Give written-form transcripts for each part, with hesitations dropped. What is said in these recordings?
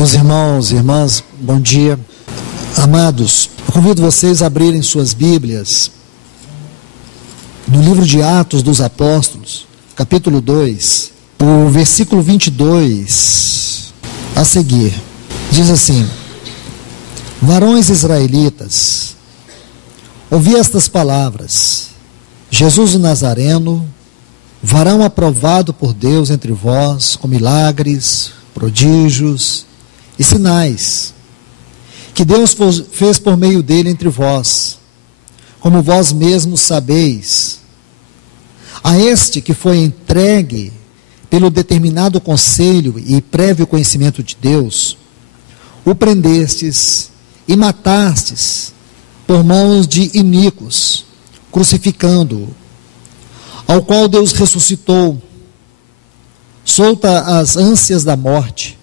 Meus irmãos e irmãs, bom dia. Amados, eu convido vocês a abrirem suas Bíblias no livro de Atos dos Apóstolos, capítulo 2, o versículo 22 a seguir. Diz assim: varões israelitas, ouvi estas palavras: Jesus o Nazareno, varão aprovado por Deus entre vós, com milagres, prodígios e sinais, que Deus fez por meio dele entre vós, como vós mesmos sabeis. A este que foi entregue pelo determinado conselho e prévio conhecimento de Deus, o prendestes e matastes por mãos de iníquos, crucificando-o, ao qual Deus ressuscitou, solta as ânsias da morte,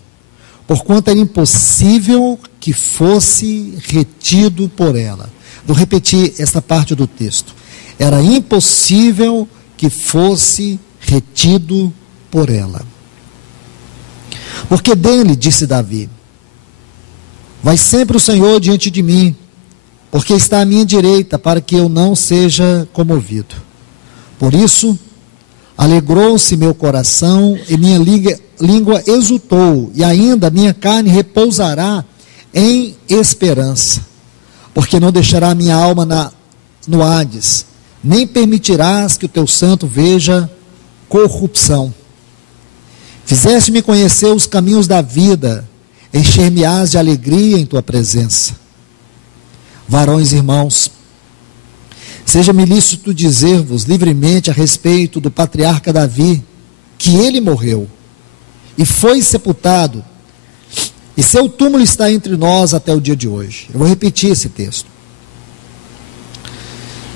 porquanto era impossível que fosse retido por ela. Vou repetir esta parte do texto. Era impossível que fosse retido por ela. Porque dele, disse Davi, vai sempre o Senhor diante de mim, porque está à minha direita, para que eu não seja comovido. Por isso, alegrou-se meu coração e minha língua exultou, e ainda minha carne repousará em esperança, porque não deixará minha alma no Hades, nem permitirás que o teu santo veja corrupção. Fizeste-me conhecer os caminhos da vida, encher-me-ás de alegria em tua presença. Varões irmãos, seja-me lícito dizer-vos livremente a respeito do patriarca Davi, que ele morreu e foi sepultado, e seu túmulo está entre nós até o dia de hoje. Eu vou repetir esse texto.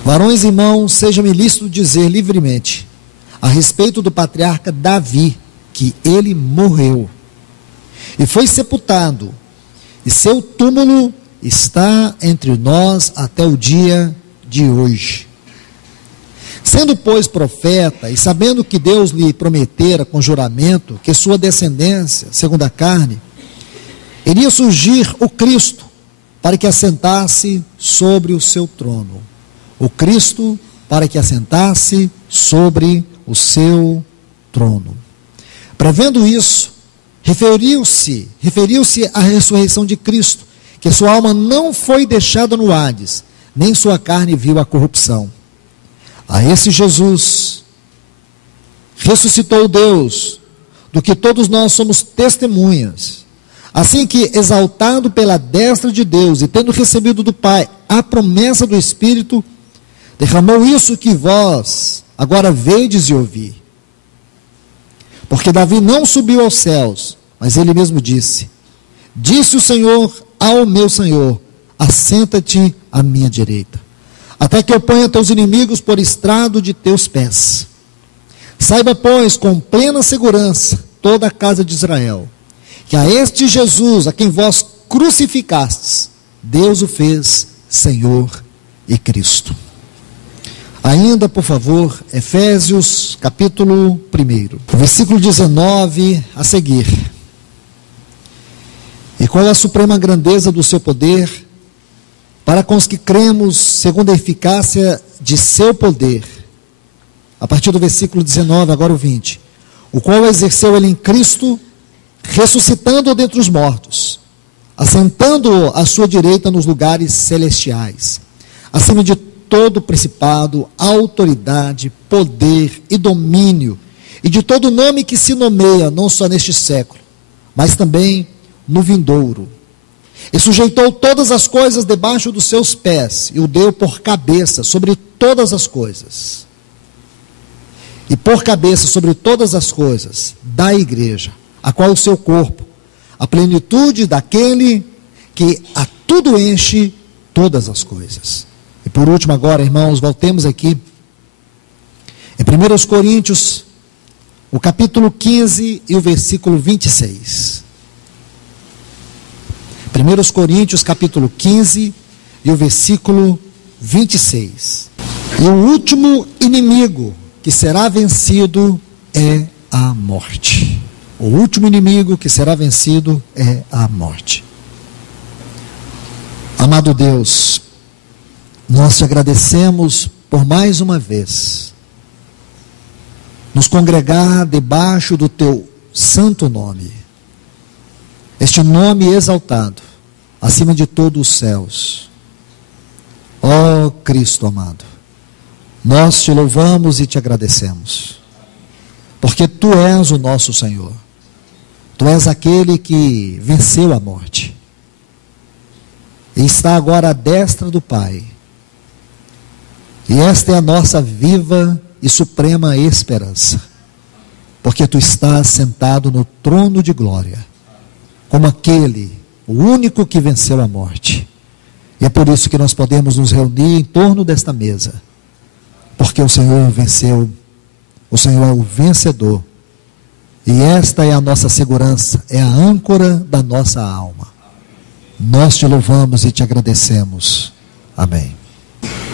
Varões irmãos, seja-me lícito dizer livremente a respeito do patriarca Davi, que ele morreu e foi sepultado, e seu túmulo está entre nós até o dia de hoje. Sendo, pois, profeta, e sabendo que Deus lhe prometera com juramento que sua descendência, segundo a carne, iria surgir o Cristo, para que assentasse sobre o seu trono. O Cristo, para que assentasse sobre o seu trono. Prevendo isso, referiu-se à ressurreição de Cristo, que sua alma não foi deixada no Hades, nem sua carne viu a corrupção. A esse Jesus ressuscitou Deus, do que todos nós somos testemunhas. Assim que, exaltado pela destra de Deus e tendo recebido do Pai a promessa do Espírito, derramou isso que vós agora vedes e ouvi. Porque Davi não subiu aos céus, mas ele mesmo disse: disse o Senhor ao meu Senhor, assenta-te à minha direita, até que eu ponha teus inimigos por estrado de teus pés. Saiba, pois, com plena segurança, toda a casa de Israel, que a este Jesus, a quem vós crucificastes, Deus o fez Senhor e Cristo. Ainda, por favor, Efésios capítulo 1, versículo 19 a seguir. E qual é a suprema grandeza do seu poder, para com os que cremos, segundo a eficácia de seu poder. A partir do versículo 19, agora o 20. O qual exerceu ele em Cristo, ressuscitando-o dentre os mortos, assentando-o à sua direita nos lugares celestiais, acima de todo principado, autoridade, poder e domínio, e de todo nome que se nomeia, não só neste século, mas também no vindouro. E sujeitou todas as coisas debaixo dos seus pés, e o deu por cabeça sobre todas as coisas. E por cabeça sobre todas as coisas da igreja, a qual o seu corpo, a plenitude daquele que a tudo enche todas as coisas. E por último agora, irmãos, voltemos aqui em 1 Coríntios, o capítulo 15 e o versículo 26. 1 Coríntios, capítulo 15 e o versículo 26. E o último inimigo que será vencido é a morte. O último inimigo que será vencido é a morte. Amado Deus, nós te agradecemos por mais uma vez nos congregar debaixo do teu santo nome, este nome exaltado acima de todos os céus. Ó Cristo amado, nós te louvamos e te agradecemos, porque tu és o nosso Senhor, tu és aquele que venceu a morte e está agora à destra do Pai, e esta é a nossa viva e suprema esperança, porque tu estás sentado no trono de glória, como aquele, o único que venceu a morte. E é por isso que nós podemos nos reunir em torno desta mesa, porque o Senhor venceu, o Senhor é o vencedor, e esta é a nossa segurança, é a âncora da nossa alma. Nós te louvamos e te agradecemos. Amém.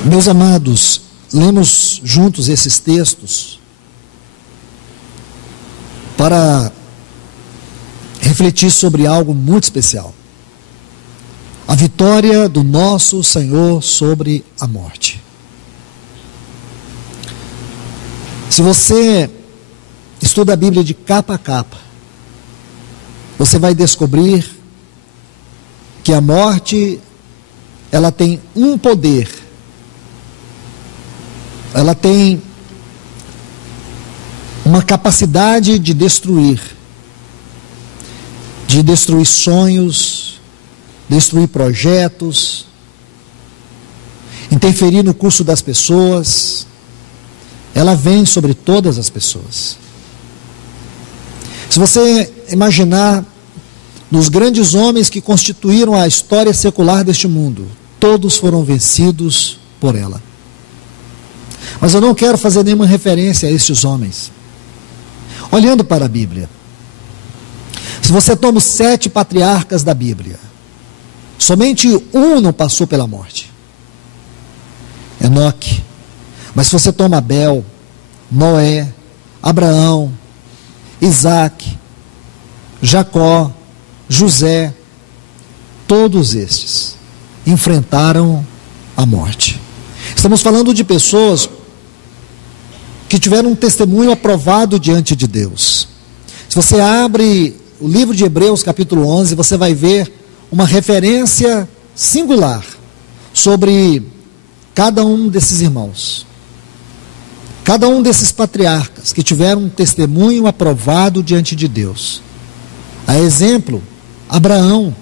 Meus amados, lemos juntos esses textos para refletir sobre algo muito especial: a vitória do nosso Senhor sobre a morte. Se você estuda a Bíblia de capa a capa, você vai descobrir que a morte, ela tem um poder, ela tem uma capacidade de destruir sonhos, destruir projetos, interferir no curso das pessoas. Ela vem sobre todas as pessoas. Se você imaginar nos grandes homens que constituíram a história secular deste mundo, todos foram vencidos por ela. Mas eu não quero fazer nenhuma referência a estes homens. Olhando para a Bíblia, se você toma os 7 patriarcas da Bíblia, somente um não passou pela morte: Enoque. Mas se você toma Abel, Noé, Abraão, Isaac, Jacó, José, todos estes enfrentaram a morte. Estamos falando de pessoas que tiveram um testemunho aprovado diante de Deus. Se você abre o livro de Hebreus capítulo 11, você vai ver uma referência singular sobre cada um desses irmãos, cada um desses patriarcas que tiveram um testemunho aprovado diante de Deus. A exemplo, Abraão,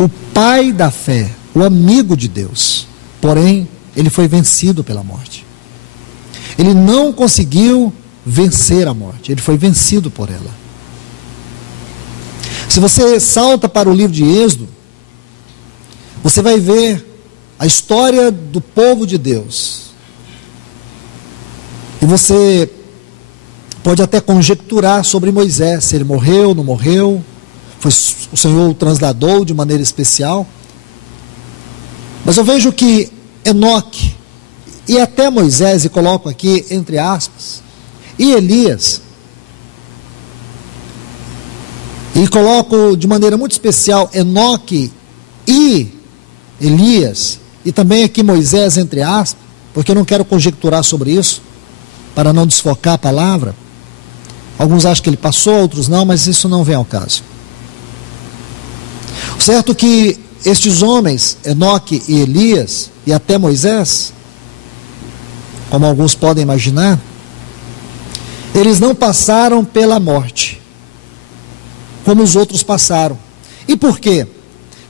o pai da fé, o amigo de Deus, porém ele foi vencido pela morte. Ele não conseguiu vencer a morte, ele foi vencido por ela. Se você salta para o livro de Êxodo, você vai ver a história do povo de Deus. E você pode até conjecturar sobre Moisés, se ele morreu, não morreu, o Senhor o trasladou de maneira especial. Mas eu vejo que Enoque, e até Moisés, e coloco aqui entre aspas, e Elias, e coloco de maneira muito especial Enoque e Elias, e também aqui Moisés entre aspas, porque eu não quero conjecturar sobre isso, para não desfocar a palavra. Alguns acham que ele passou, outros não, mas isso não vem ao caso. O certo é que estes homens, Enoque e Elias, e até Moisés, como alguns podem imaginar, eles não passaram pela morte, como os outros passaram. E por quê?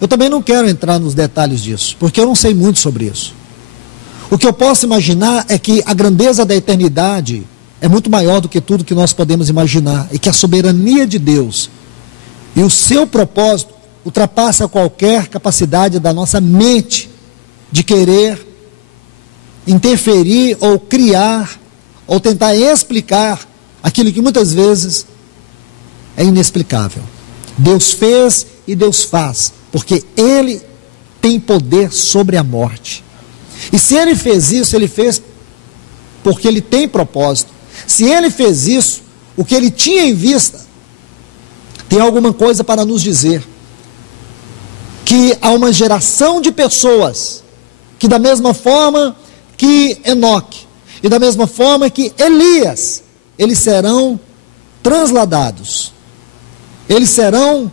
Eu também não quero entrar nos detalhes disso, porque eu não sei muito sobre isso. O que eu posso imaginar é que a grandeza da eternidade é muito maior do que tudo que nós podemos imaginar, e que a soberania de Deus e o seu propósito ultrapassa qualquer capacidade da nossa mente de querer interferir ou criar ou tentar explicar aquilo que muitas vezes é inexplicável. Deus fez e Deus faz, porque Ele tem poder sobre a morte. E se Ele fez isso, Ele fez porque Ele tem propósito. Se Ele fez isso, o que ele tinha em vista, tem alguma coisa para nos dizer. Que há uma geração de pessoas que, da mesma forma que Enoque, e da mesma forma que Elias, eles serão transladados, eles serão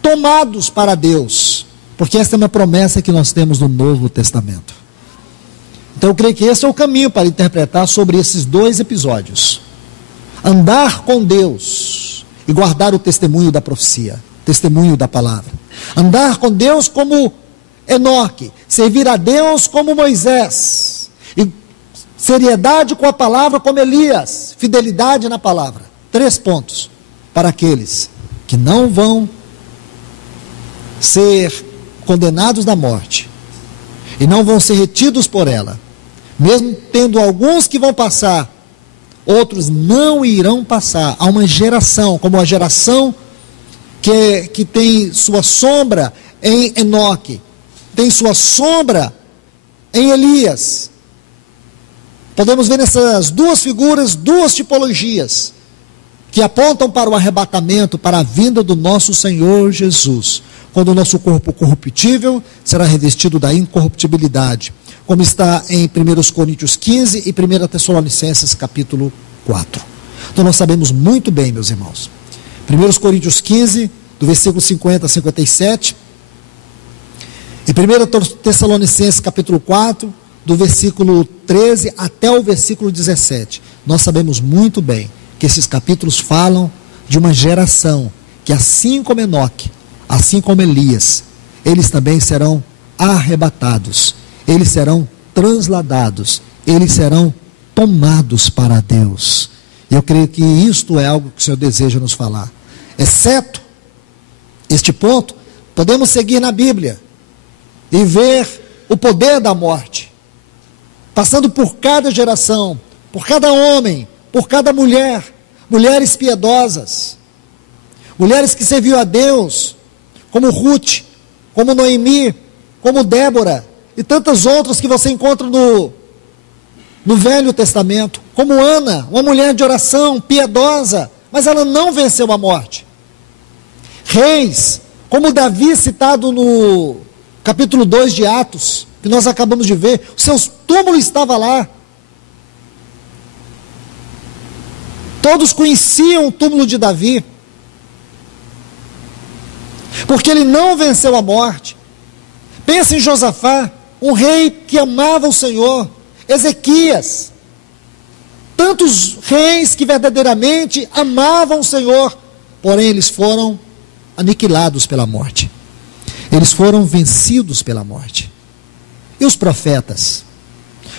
tomados para Deus, porque essa é uma promessa que nós temos no Novo Testamento. Então eu creio que esse é o caminho para interpretar sobre esses dois episódios: andar com Deus e guardar o testemunho da profecia, testemunho da palavra. Andar com Deus como Enoque, servir a Deus como Moisés, e seriedade com a palavra como Elias, fidelidade na palavra. 3 pontos para aqueles que não vão ser condenados da morte e não vão ser retidos por ela, mesmo tendo alguns que vão passar, outros não irão passar. Há uma geração, como a geração que tem sua sombra em Enoque, tem sua sombra em Elias. Podemos ver nessas duas figuras, duas tipologias, que apontam para o arrebatamento, para a vinda do nosso Senhor Jesus, quando o nosso corpo corruptível será revestido da incorruptibilidade, como está em 1 Coríntios 15 e 1 Tessalonicenses capítulo 4. Então nós sabemos muito bem, meus irmãos, 1 Coríntios 15, do versículo 50 a 57, e 1 Tessalonicenses capítulo 4, do versículo 13 até o versículo 17. Nós sabemos muito bem que esses capítulos falam de uma geração que, assim como Enoque, assim como Elias, eles também serão arrebatados, eles serão transladados, eles serão tomados para Deus. E eu creio que isto é algo que o Senhor deseja nos falar. Exceto este ponto, podemos seguir na Bíblia e ver o poder da morte, passando por cada geração, por cada homem, por cada mulher, mulheres piedosas, mulheres que serviam a Deus, como Ruth, como Noemi, como Débora, e tantas outras que você encontra no Velho Testamento, como Ana, uma mulher de oração, piedosa, mas ela não venceu a morte. Reis, como Davi, citado no capítulo 2 de Atos, que nós acabamos de ver, o seu túmulo estava lá. Todos conheciam o túmulo de Davi, porque ele não venceu a morte. Pensa em Josafá, um rei que amava o Senhor. Ezequias, tantos reis que verdadeiramente amavam o Senhor, porém eles foram aniquilados pela morte, eles foram vencidos pela morte. E os profetas?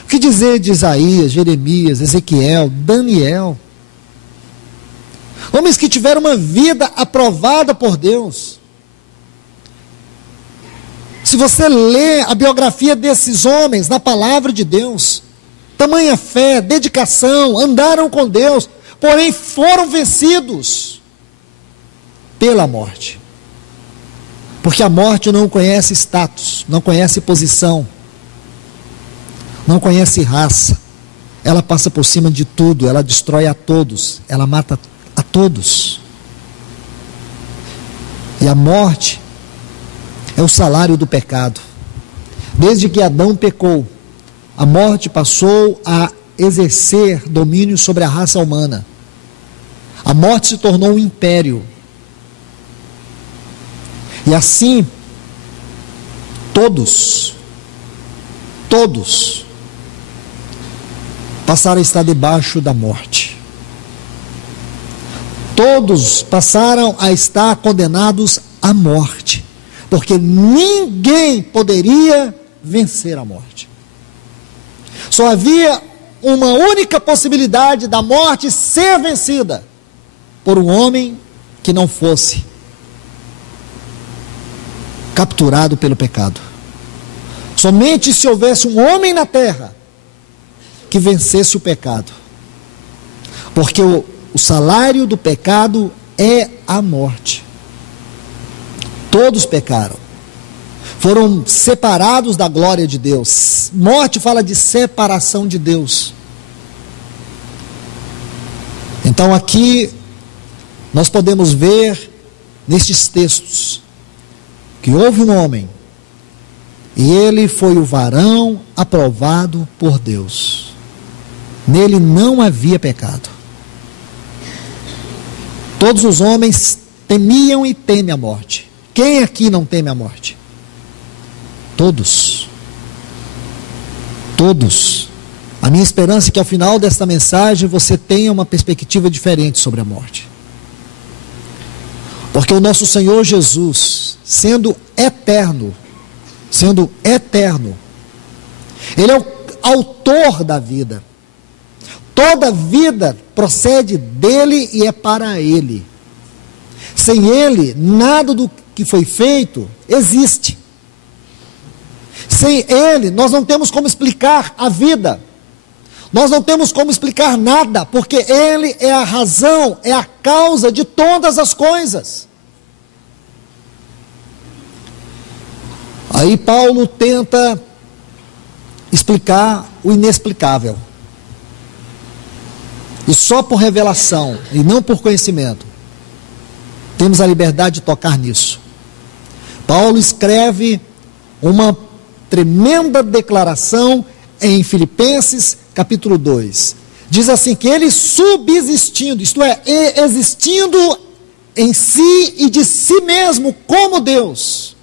O que dizer de Isaías, Jeremias, Ezequiel, Daniel? Homens que tiveram uma vida aprovada por Deus. Se você lê a biografia desses homens na palavra de Deus, tamanha fé, dedicação, andaram com Deus, porém foram vencidos pela morte. Porque a morte não conhece status, não conhece posição, não conhece raça. Ela passa por cima de tudo, ela destrói a todos, ela mata a todos. E a morte é o salário do pecado. Desde que Adão pecou, a morte passou a exercer domínio sobre a raça humana. A morte se tornou um império. E assim, todos passaram a estar debaixo da morte. Todos passaram a estar condenados à morte, porque ninguém poderia vencer a morte. Só havia uma única possibilidade da morte ser vencida por um homem que não fosse capturado pelo pecado. Somente se houvesse um homem na terra que vencesse o pecado, porque o salário do pecado é a morte. Todos pecaram, foram separados da glória de Deus. Morte fala de separação de Deus. Então aqui nós podemos ver nestes textos que houve um homem e ele foi o varão aprovado por Deus. Nele não havia pecado. Todos os homens temiam e temem a morte. Quem aqui não teme a morte? Todos. Todos. A minha esperança é que ao final desta mensagem você tenha uma perspectiva diferente sobre a morte. Porque o nosso Senhor Jesus, sendo eterno, Ele é o autor da vida. Toda vida procede dele e é para ele. Sem ele, nada do que foi feito existe. Sem ele, nós não temos como explicar a vida. Nós não temos como explicar nada, porque ele é a razão, é a causa de todas as coisas. Aí Paulo tenta explicar o inexplicável. E só por revelação, e não por conhecimento, temos a liberdade de tocar nisso. Paulo escreve uma tremenda declaração em Filipenses capítulo 2. Diz assim, que ele subsistindo, isto é, existindo em si e de si mesmo como Deus.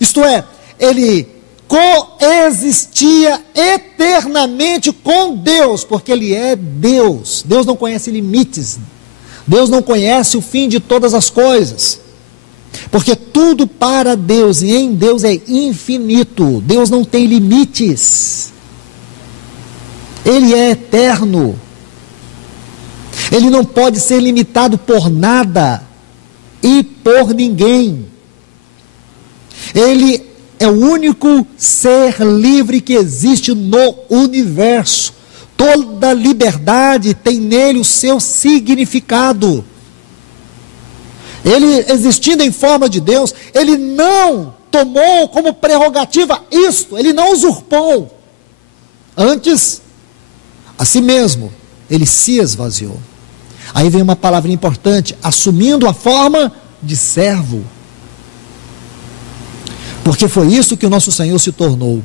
Isto é, ele coexistia eternamente com Deus, porque ele é Deus. Deus não conhece limites. Deus não conhece o fim de todas as coisas. Porque tudo para Deus e em Deus é infinito. Deus não tem limites. Ele é eterno. Ele não pode ser limitado por nada e por ninguém. Ele é o único ser livre que existe no universo. Toda liberdade tem nele o seu significado. Ele, existindo em forma de Deus, ele não tomou como prerrogativa isto, ele não usurpou. Antes, a si mesmo, ele se esvaziou. Aí vem uma palavra importante, assumindo a forma de servo. Porque foi isso que o nosso Senhor se tornou,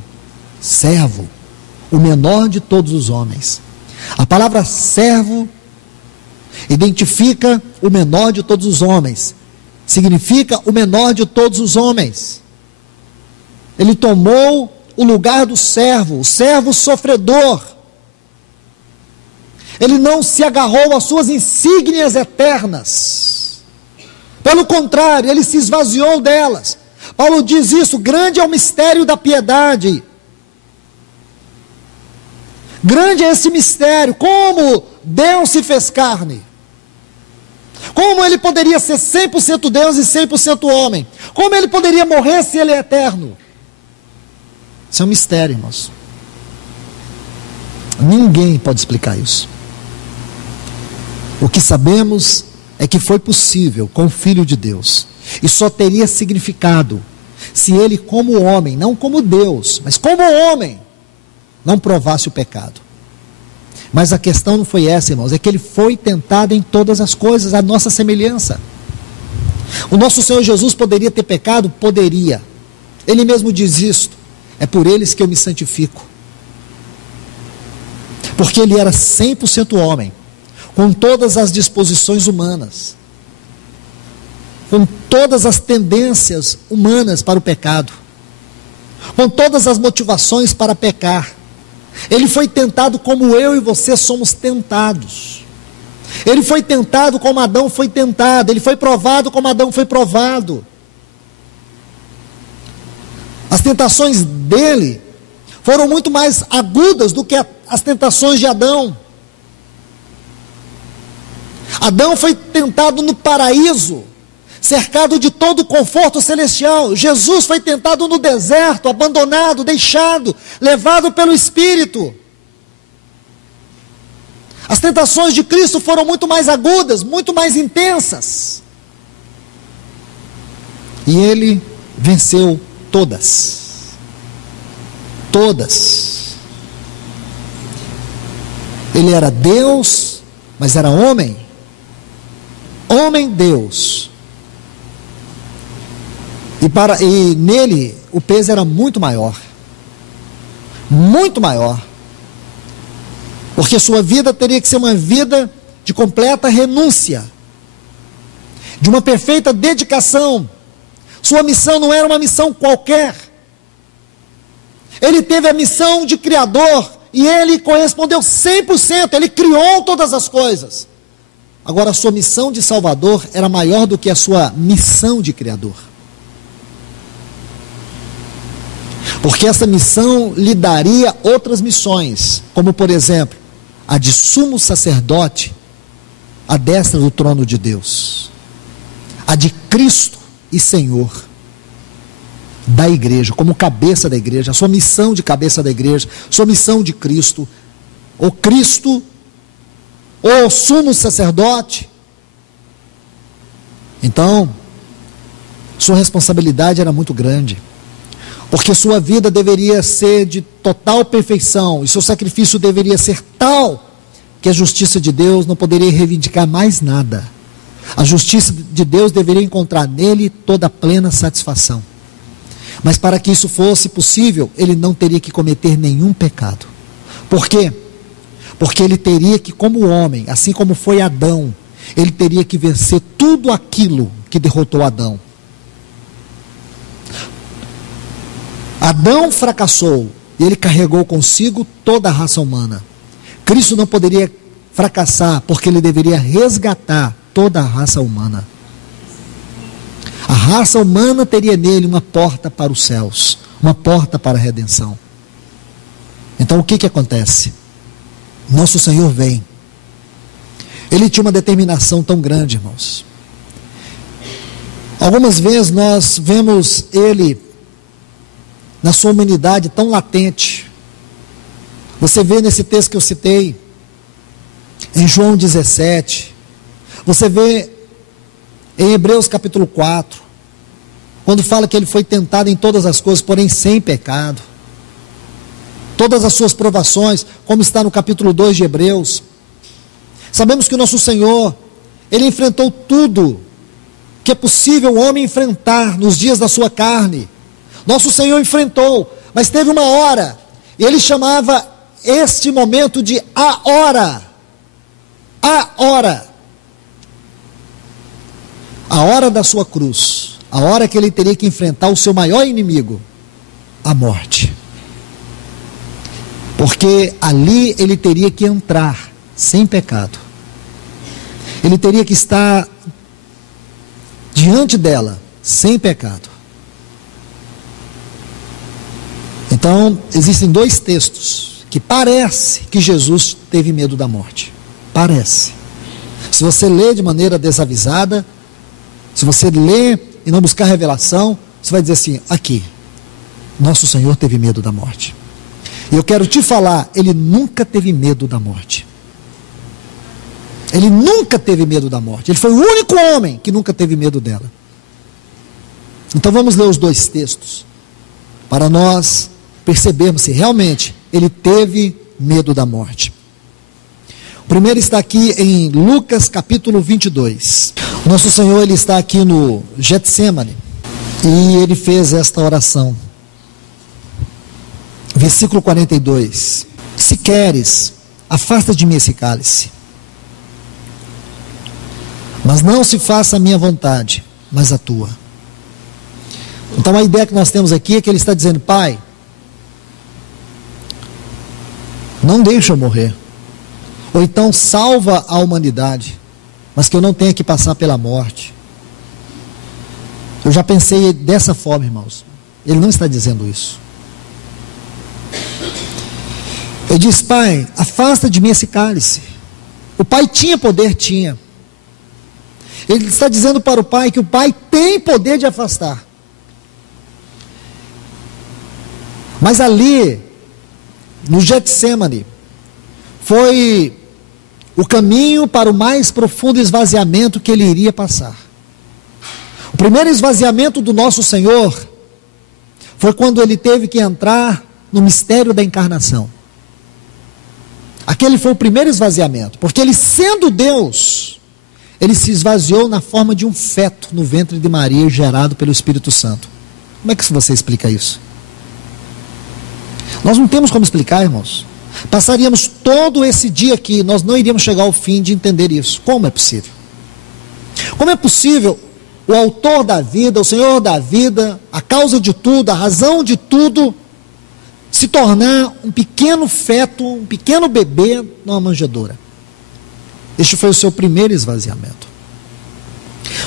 servo, o menor de todos os homens. A palavra servo identifica o menor de todos os homens, significa o menor de todos os homens. Ele tomou o lugar do servo, o servo sofredor. Ele não se agarrou às suas insígnias eternas, pelo contrário, ele se esvaziou delas. Paulo diz isso, grande é o mistério da piedade. Grande é esse mistério, como Deus se fez carne. Como ele poderia ser 100% Deus e 100% homem? Como ele poderia morrer se ele é eterno? Isso é um mistério, irmãos. Ninguém pode explicar isso. O que sabemos é que foi possível com o Filho de Deus. E só teria significado se ele, como homem, não como Deus, mas como homem, não provasse o pecado. Mas a questão não foi essa, irmãos, é que ele foi tentado em todas as coisas, a nossa semelhança. O nosso Senhor Jesus poderia ter pecado? Poderia. Ele mesmo diz isto, é por eles que eu me santifico. Porque ele era 100% homem, com todas as disposições humanas, com todas as tendências humanas para o pecado, com todas as motivações para pecar. Ele foi tentado como eu e você somos tentados. Ele foi tentado como Adão foi tentado. Ele foi provado como Adão foi provado. As tentações dele foram muito mais agudas do que as tentações de Adão. Adão foi tentado no paraíso, cercado de todo o conforto celestial. Jesus foi tentado no deserto, abandonado, deixado, levado pelo Espírito. As tentações de Cristo foram muito mais agudas, muito mais intensas. E ele venceu todas. Todas. Ele era Deus, mas era homem. homem-deus. E nele o peso era muito maior. Muito maior. Porque sua vida teria que ser uma vida de completa renúncia, de uma perfeita dedicação. Sua missão não era uma missão qualquer. Ele teve a missão de criador e ele correspondeu 100%, ele criou todas as coisas. Agora a sua missão de salvador era maior do que a sua missão de criador. Porque essa missão lhe daria outras missões, como por exemplo, a de sumo sacerdote à destra do trono de Deus, a de Cristo e Senhor da igreja, como cabeça da igreja, a sua missão de cabeça da igreja, sua missão de Cristo, o sumo sacerdote. Então, sua responsabilidade era muito grande, porque sua vida deveria ser de total perfeição, e seu sacrifício deveria ser tal, que a justiça de Deus não poderia reivindicar mais nada. A justiça de Deus deveria encontrar nele toda a plena satisfação. Mas para que isso fosse possível, ele não teria que cometer nenhum pecado. Por quê? Porque ele teria que, como homem, assim como foi Adão, ele teria que vencer tudo aquilo que derrotou Adão. Adão fracassou e ele carregou consigo toda a raça humana. Cristo não poderia fracassar porque ele deveria resgatar toda a raça humana. A raça humana teria nele uma porta para os céus, uma porta para a redenção. Então o que acontece? Nosso Senhor vem. Ele tinha uma determinação tão grande, irmãos. Algumas vezes nós vemos ele na sua humanidade tão latente. Você vê nesse texto que eu citei, em João 17, você vê em Hebreus capítulo 4, quando fala que ele foi tentado em todas as coisas, porém sem pecado. Todas as suas provações, como está no capítulo 2 de Hebreus. Sabemos que o nosso Senhor, ele enfrentou tudo que é possível o homem enfrentar nos dias da sua carne. Nosso Senhor enfrentou, mas teve uma hora, e ele chamava este momento de a hora. A hora. A hora da sua cruz. A hora que ele teria que enfrentar o seu maior inimigo, a morte. Porque ali ele teria que entrar sem pecado. Ele teria que estar diante dela sem pecado. Então, existem dois textos que parece que Jesus teve medo da morte. Parece. Se você lê de maneira desavisada, se você lê e não buscar revelação, você vai dizer assim, aqui, nosso Senhor teve medo da morte. E eu quero te falar, ele nunca teve medo da morte. Ele nunca teve medo da morte. Ele foi o único homem que nunca teve medo dela. Então vamos ler os dois textos, para nós percebermos se realmente ele teve medo da morte. O primeiro está aqui em Lucas capítulo 22. O nosso Senhor, ele está aqui no Getsemane e ele fez esta oração. Versículo 42. Se queres, afasta de mim esse cálice. Mas não se faça a minha vontade, mas a tua. Então a ideia que nós temos aqui é que ele está dizendo, Pai, não deixa eu morrer. Ou então salva a humanidade, mas que eu não tenha que passar pela morte. Eu já pensei dessa forma, irmãos. Ele não está dizendo isso. Ele diz, Pai, afasta de mim esse cálice. O Pai tinha poder? Tinha. Ele está dizendo para o Pai que o Pai tem poder de afastar. Mas ali, no Getsemane, foi o caminho para o mais profundo esvaziamento que ele iria passar. O primeiro esvaziamento do nosso Senhor foi quando ele teve que entrar no mistério da encarnação. Aquele foi o primeiro esvaziamento, porque ele sendo Deus, ele se esvaziou na forma de um feto no ventre de Maria, gerado pelo Espírito Santo. Como é que você explica isso? Nós não temos como explicar, irmãos. Passaríamos todo esse dia aqui, nós não iríamos chegar ao fim de entender isso. Como é possível? Como é possível o autor da vida, o Senhor da vida, a causa de tudo, a razão de tudo, se tornar um pequeno feto, um pequeno bebê numa manjedoura? Este foi o seu primeiro esvaziamento.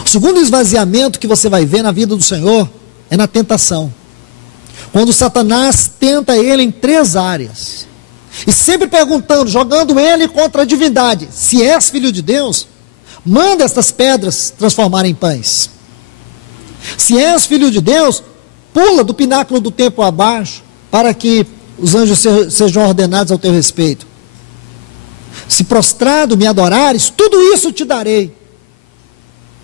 O segundo esvaziamento que você vai ver na vida do Senhor é na tentação. Quando Satanás tenta ele em 3 áreas. E sempre perguntando, jogando ele contra a divindade. Se és filho de Deus, manda estas pedras transformarem em pães. Se és filho de Deus, pula do pináculo do templo abaixo, para que os anjos sejam ordenados ao teu respeito. Se prostrado me adorares, tudo isso te darei.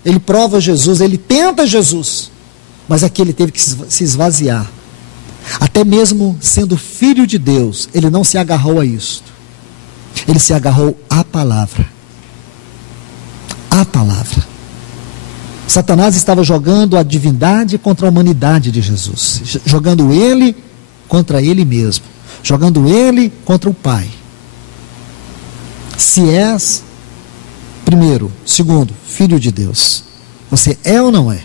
Ele prova Jesus, ele tenta Jesus, mas aqui ele teve que se esvaziar. Até mesmo sendo filho de Deus, ele não se agarrou a isso. Ele se agarrou à palavra. A palavra. Satanás estava jogando a divindade contra a humanidade de Jesus, jogando ele contra ele mesmo, jogando ele contra o Pai. Se és, primeiro, segundo, filho de Deus, você é ou não é?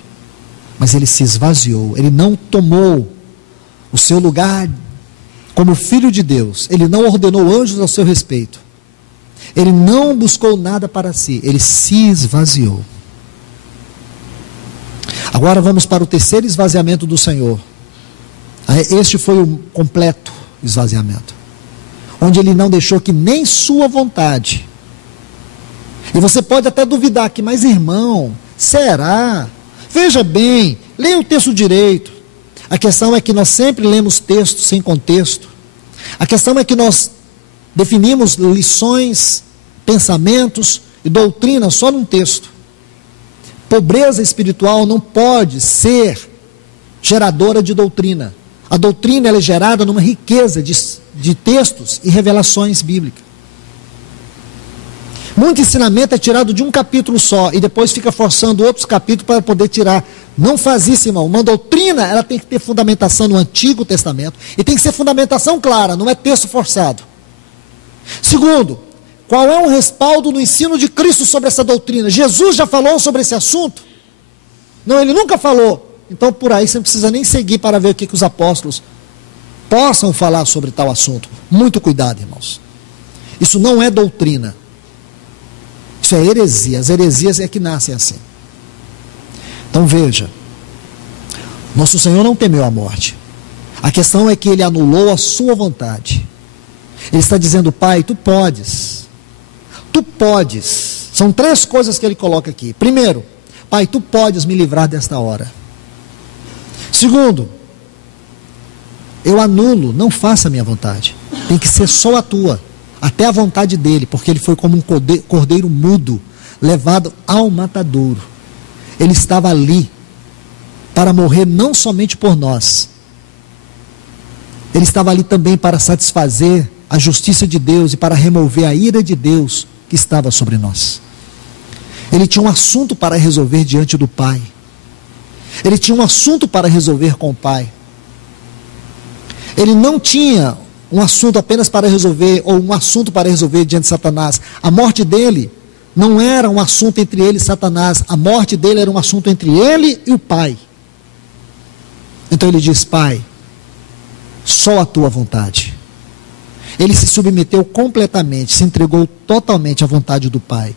Mas ele se esvaziou, ele não tomou o seu lugar como filho de Deus, ele não ordenou anjos ao seu respeito, ele não buscou nada para si, ele se esvaziou. Agora vamos para o terceiro esvaziamento do Senhor. Este foi o completo esvaziamento, onde ele não deixou que nem sua vontade. E você pode até duvidar que, mas irmão, será? Veja bem, leia o texto direito. A questão é que nós sempre lemos textos sem contexto. A questão é que nós definimos lições, pensamentos e doutrina só num texto. Pobreza espiritual não pode ser geradora de doutrina. A doutrina ela é gerada numa riqueza de textos e revelações bíblicas. Muito ensinamento é tirado de um capítulo só e depois fica forçando outros capítulos para poder tirar. Não faz isso, irmão. Uma doutrina ela tem que ter fundamentação no Antigo Testamento e tem que ser fundamentação clara, não é texto forçado. Segundo, qual é o respaldo no ensino de Cristo sobre essa doutrina? Jesus já falou sobre esse assunto? Não, ele nunca falou. Então por aí você não precisa nem seguir para ver o que os apóstolos possam falar sobre tal assunto. Muito cuidado, irmãos. Isso não é doutrina. Isso é heresia. As heresias é que nascem assim. Então veja, nosso Senhor não temeu a morte. A questão é que ele anulou a sua vontade. Ele está dizendo, Pai, tu podes. Tu podes. São 3 coisas que ele coloca aqui. Primeiro, Pai, tu podes me livrar desta hora. Segundo, eu anulo, não faça a minha vontade. Tem que ser só a tua. Até a vontade dele, porque ele foi como um cordeiro mudo, levado ao matadouro. Ele estava ali para morrer não somente por nós. Ele estava ali também para satisfazer a justiça de Deus e para remover a ira de Deus que estava sobre nós. Ele tinha um assunto para resolver diante do Pai. Ele tinha um assunto para resolver com o Pai. Ele não tinha um assunto apenas para resolver, ou um assunto para resolver diante de Satanás. A morte dele não era um assunto entre ele e Satanás. A morte dele era um assunto entre ele e o Pai. Então ele diz, Pai, só a tua vontade. Ele se submeteu completamente, se entregou totalmente à vontade do Pai.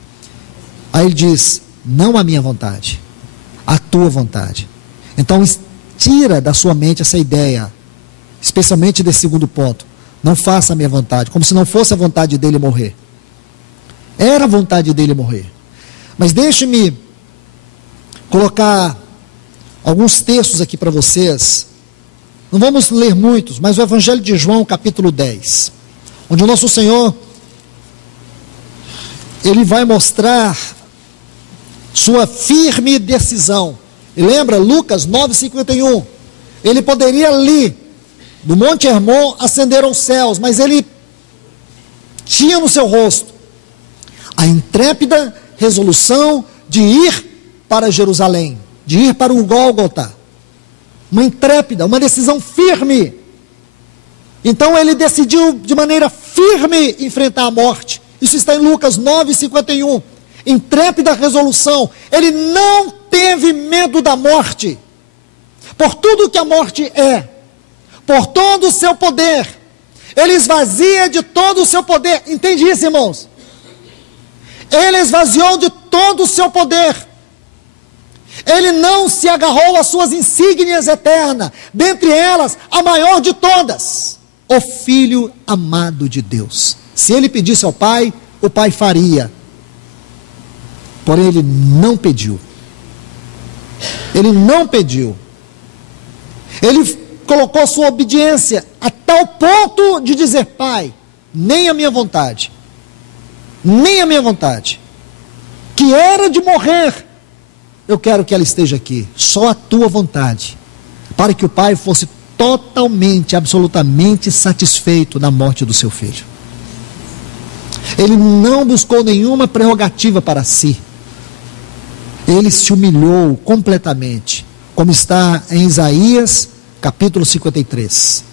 Aí ele diz, não a minha vontade, a tua vontade. Então tira da sua mente essa ideia, especialmente desse segundo ponto. Não faça a minha vontade, como se não fosse a vontade dele morrer. Era a vontade dele morrer. Mas deixe-me colocar alguns textos aqui para vocês. Não vamos ler muitos, mas o Evangelho de João, capítulo 10, onde o nosso Senhor, ele vai mostrar sua firme decisão. E lembra, Lucas 9,51, ele poderia ali, do Monte Hermon, ascender aos céus, mas ele tinha no seu rosto a intrépida resolução de ir para Jerusalém, de ir para o Gólgota. Uma intrépida, uma decisão firme. Então ele decidiu de maneira firme enfrentar a morte. Isso está em Lucas 9:51. Intrépida resolução. Ele não teve medo da morte. Por tudo que a morte é, por todo o seu poder, ele esvazia de todo o seu poder. Entende isso, irmãos? Ele esvaziou de todo o seu poder. Ele não se agarrou às suas insígnias eternas, dentre elas, a maior de todas, o Filho amado de Deus. Se ele pedisse ao Pai, o Pai faria. Porém, ele não pediu. Ele não pediu. Ele colocou sua obediência a tal ponto de dizer: Pai, nem a minha vontade, nem a minha vontade, que era de morrer, eu quero que ela esteja aqui, só a tua vontade, para que o Pai fosse totalmente, absolutamente satisfeito na morte do seu filho. Ele não buscou nenhuma prerrogativa para si. Ele se humilhou completamente, como está em Isaías capítulo 53.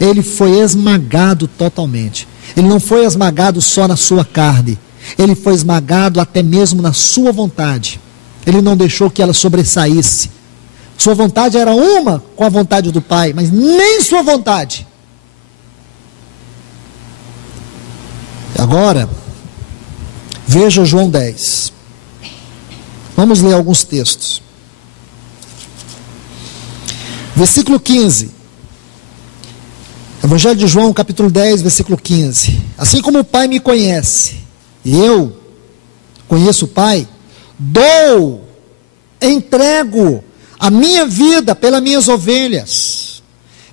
Ele foi esmagado totalmente. Ele não foi esmagado só na sua carne, ele foi esmagado até mesmo na sua vontade. Ele não deixou que ela sobressaísse. Sua vontade era uma com a vontade do Pai, mas nem sua vontade. Agora, veja João 10. Vamos ler alguns textos. Versículo 15. Evangelho de João, capítulo 10, versículo 15. Assim como o Pai me conhece, e eu conheço o Pai, dou, entrego a minha vida pelas minhas ovelhas.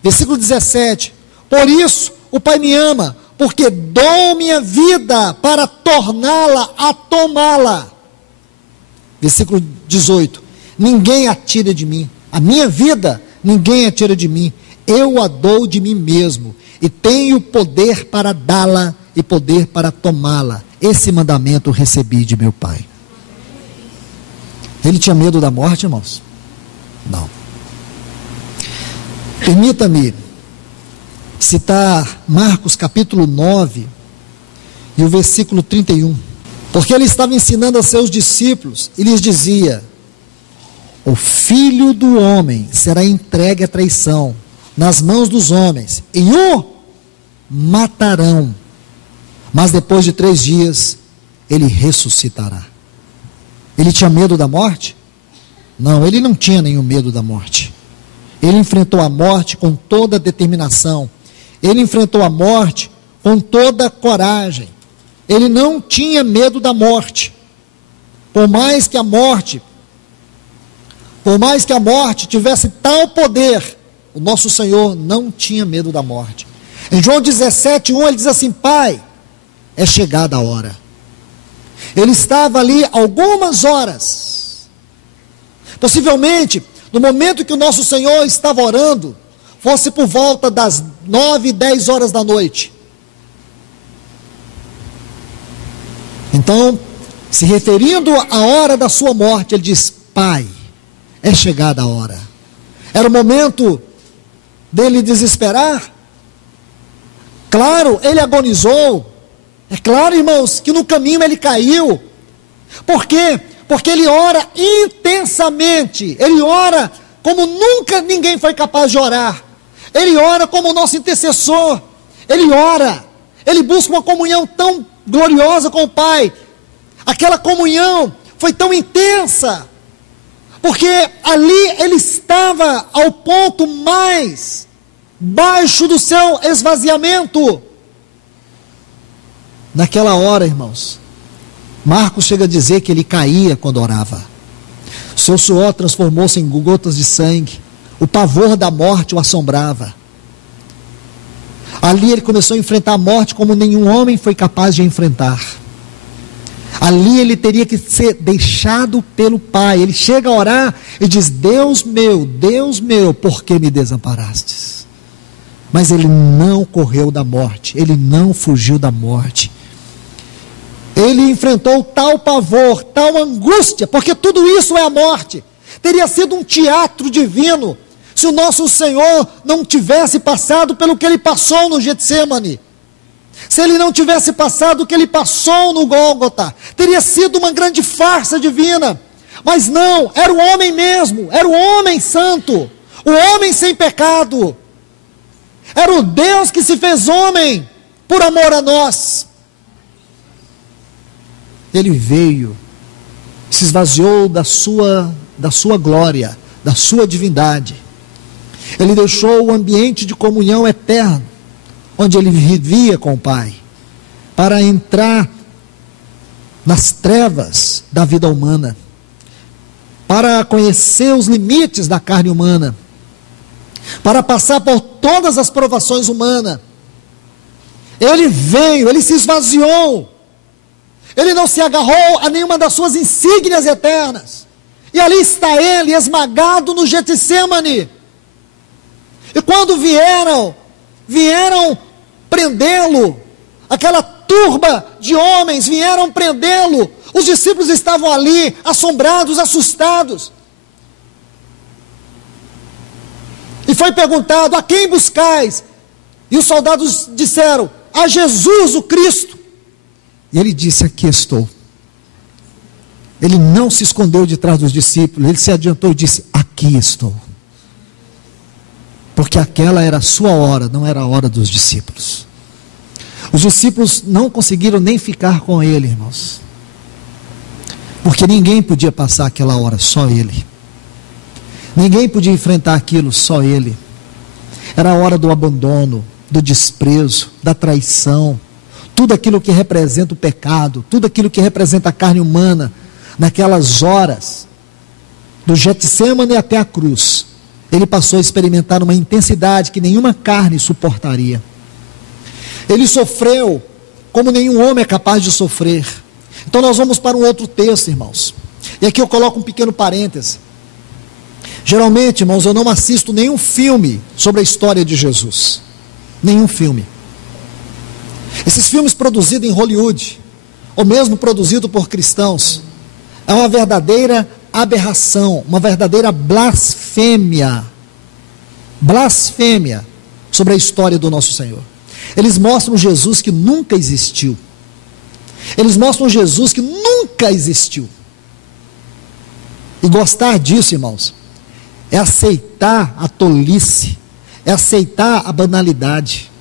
Versículo 17. Por isso o Pai me ama, porque dou minha vida para torná-la a tomá-la. Versículo 18. Ninguém a tira de mim. A minha vida ninguém a tira de mim. Eu a dou de mim mesmo, e tenho poder para dá-la e poder para tomá-la. Esse mandamento recebi de meu Pai. Ele tinha medo da morte, irmãos? Não. Permita-me citar Marcos capítulo 9 e o versículo 31. Porque ele estava ensinando a seus discípulos e lhes dizia: o Filho do Homem será entregue à traição nas mãos dos homens, e o matarão, mas depois de 3 dias ele ressuscitará. Ele tinha medo da morte? Não, ele não tinha nenhum medo da morte. Ele enfrentou a morte com toda determinação. Ele enfrentou a morte com toda coragem. Ele não tinha medo da morte. Por mais que a morte tivesse tal poder, o nosso Senhor não tinha medo da morte. Em João 17:1 ele diz assim: Pai, é chegada a hora. Ele estava ali algumas horas. Possivelmente, no momento que o nosso Senhor estava orando, fosse por volta das 9, 10 horas da noite. Então, se referindo à hora da sua morte, ele diz: Pai, é chegada a hora. Era o momento dele desesperar? Claro, ele agonizou. É claro, irmãos, que no caminho ele caiu. Por quê? Porque ele ora intensamente. Ele ora como nunca ninguém foi capaz de orar. Ele ora como o nosso intercessor. Ele ora. Ele busca uma comunhão tão gloriosa com o Pai. Aquela comunhão foi tão intensa, porque ali ele estava ao ponto mais baixo do seu esvaziamento. Naquela hora, irmãos, Marcos chega a dizer que ele caía quando orava. Seu suor transformou-se em gotas de sangue. O pavor da morte o assombrava. Ali ele começou a enfrentar a morte como nenhum homem foi capaz de enfrentar. Ali ele teria que ser deixado pelo Pai. Ele chega a orar e diz: Deus meu, por que me desamparastes? Mas ele não correu da morte, ele não fugiu da morte. Ele enfrentou tal pavor, tal angústia, porque tudo isso é a morte. Teria sido um teatro divino se o nosso Senhor não tivesse passado pelo que ele passou no Getsemane. Se ele não tivesse passado o que ele passou no Gólgota, teria sido uma grande farsa divina. Mas não, era o homem mesmo, era o homem santo, o homem sem pecado. Era o Deus que se fez homem por amor a nós. Ele veio, se esvaziou da sua glória, da sua divindade. Ele deixou o ambiente de comunhão eterno, onde ele vivia com o Pai, para entrar nas trevas da vida humana, para conhecer os limites da carne humana, para passar por todas as provações humanas. Ele veio, ele se esvaziou, ele não se agarrou a nenhuma das suas insígnias eternas, e ali está ele, esmagado no Getsemane. E quando vieram prendê-lo, aquela turba de homens vieram prendê-lo, os discípulos estavam ali, assombrados, assustados, e foi perguntado: a quem buscais? E os soldados disseram: a Jesus o Cristo. E ele disse: aqui estou. Ele não se escondeu de trás dos discípulos, ele se adiantou e disse: aqui estou. Porque aquela era a sua hora, não era a hora dos discípulos. Os discípulos não conseguiram nem ficar com ele, irmãos, porque ninguém podia passar aquela hora, só ele. Ninguém podia enfrentar aquilo, só ele. Era a hora do abandono, do desprezo, da traição, tudo aquilo que representa o pecado, tudo aquilo que representa a carne humana. Naquelas horas, do Getsemane até a cruz, ele passou a experimentar uma intensidade que nenhuma carne suportaria. Ele sofreu como nenhum homem é capaz de sofrer. Então nós vamos para um outro texto, irmãos. E aqui eu coloco um pequeno parêntese. Geralmente, irmãos, eu não assisto nenhum filme sobre a história de Jesus. Nenhum filme. Esses filmes produzidos em Hollywood, ou mesmo produzidos por cristãos, é uma verdadeira aberração, uma verdadeira blasfêmia sobre a história do nosso Senhor. Eles mostram Jesus que nunca existiu. Eles mostram Jesus que nunca existiu. E gostar disso, irmãos, é aceitar a tolice, é aceitar a banalidade.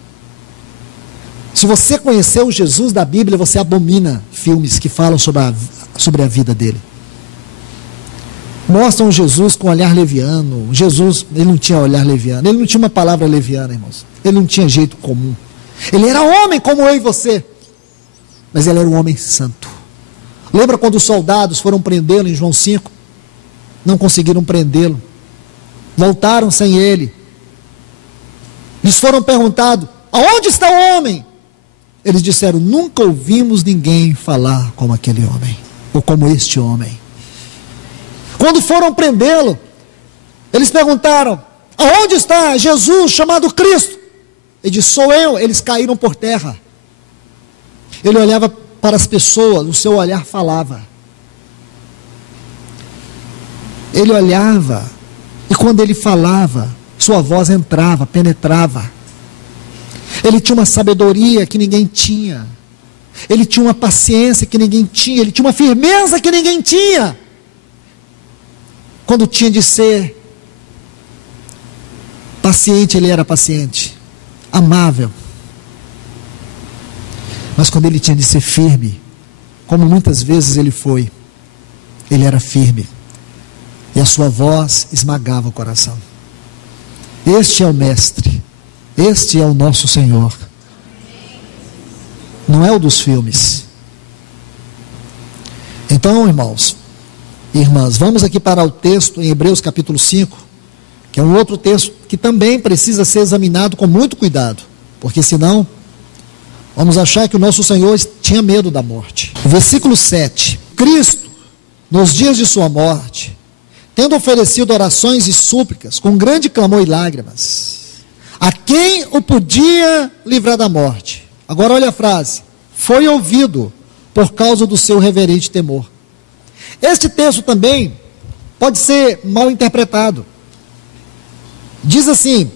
Se você conhecer o Jesus da Bíblia, você abomina filmes que falam sobre a vida dele. Mostram Jesus com olhar leviano. Jesus, ele não tinha olhar leviano, ele não tinha uma palavra leviana, irmãos. Ele não tinha jeito comum. Ele era homem como eu e você, mas ele era um homem santo. Lembra quando os soldados foram prendê-lo em João 5? Não conseguiram prendê-lo, voltaram sem ele. Lhes foram perguntados: aonde está o homem? Eles disseram: nunca ouvimos ninguém falar como aquele homem, ou como este homem. Quando foram prendê-lo, eles perguntaram: aonde está Jesus chamado Cristo? Ele disse: sou eu. Eles caíram por terra. Ele olhava para as pessoas, o seu olhar falava. Ele olhava, e quando ele falava, sua voz entrava, penetrava. Ele tinha uma sabedoria que ninguém tinha. Ele tinha uma paciência que ninguém tinha. Ele tinha uma firmeza que ninguém tinha. Quando tinha de ser paciente, ele era paciente, amável. Mas quando ele tinha de ser firme, como muitas vezes ele foi, ele era firme. E a sua voz esmagava o coração. Este é o Mestre. Este é o nosso Senhor. Não é o dos filmes. Então, irmãos e irmãs, vamos aqui para o texto em Hebreus capítulo 5, que é um outro texto que também precisa ser examinado com muito cuidado, porque senão vamos achar que o nosso Senhor tinha medo da morte. Versículo 7. Cristo, nos dias de sua morte, tendo oferecido orações e súplicas, com grande clamor e lágrimas, a quem o podia livrar da morte? Agora olha a frase: foi ouvido por causa do seu reverente temor. Este texto também pode ser mal interpretado. Diz assim: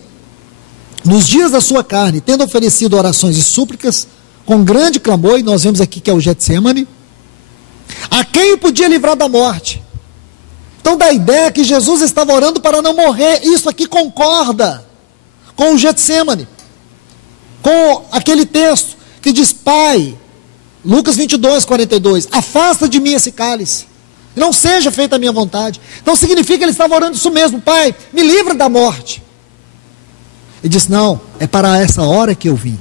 nos dias da sua carne, tendo oferecido orações e súplicas, com grande clamor, e nós vemos aqui que é o Getsemane, a quem o podia livrar da morte. Então dá a ideia que Jesus estava orando para não morrer. Isso aqui concorda com o Getsemane, com aquele texto que diz: Pai, Lucas 22, 42, afasta de mim esse cálice, não seja feita a minha vontade. Então significa que ele estava orando isso mesmo: Pai, me livra da morte. Ele disse: não, é para essa hora que eu vim,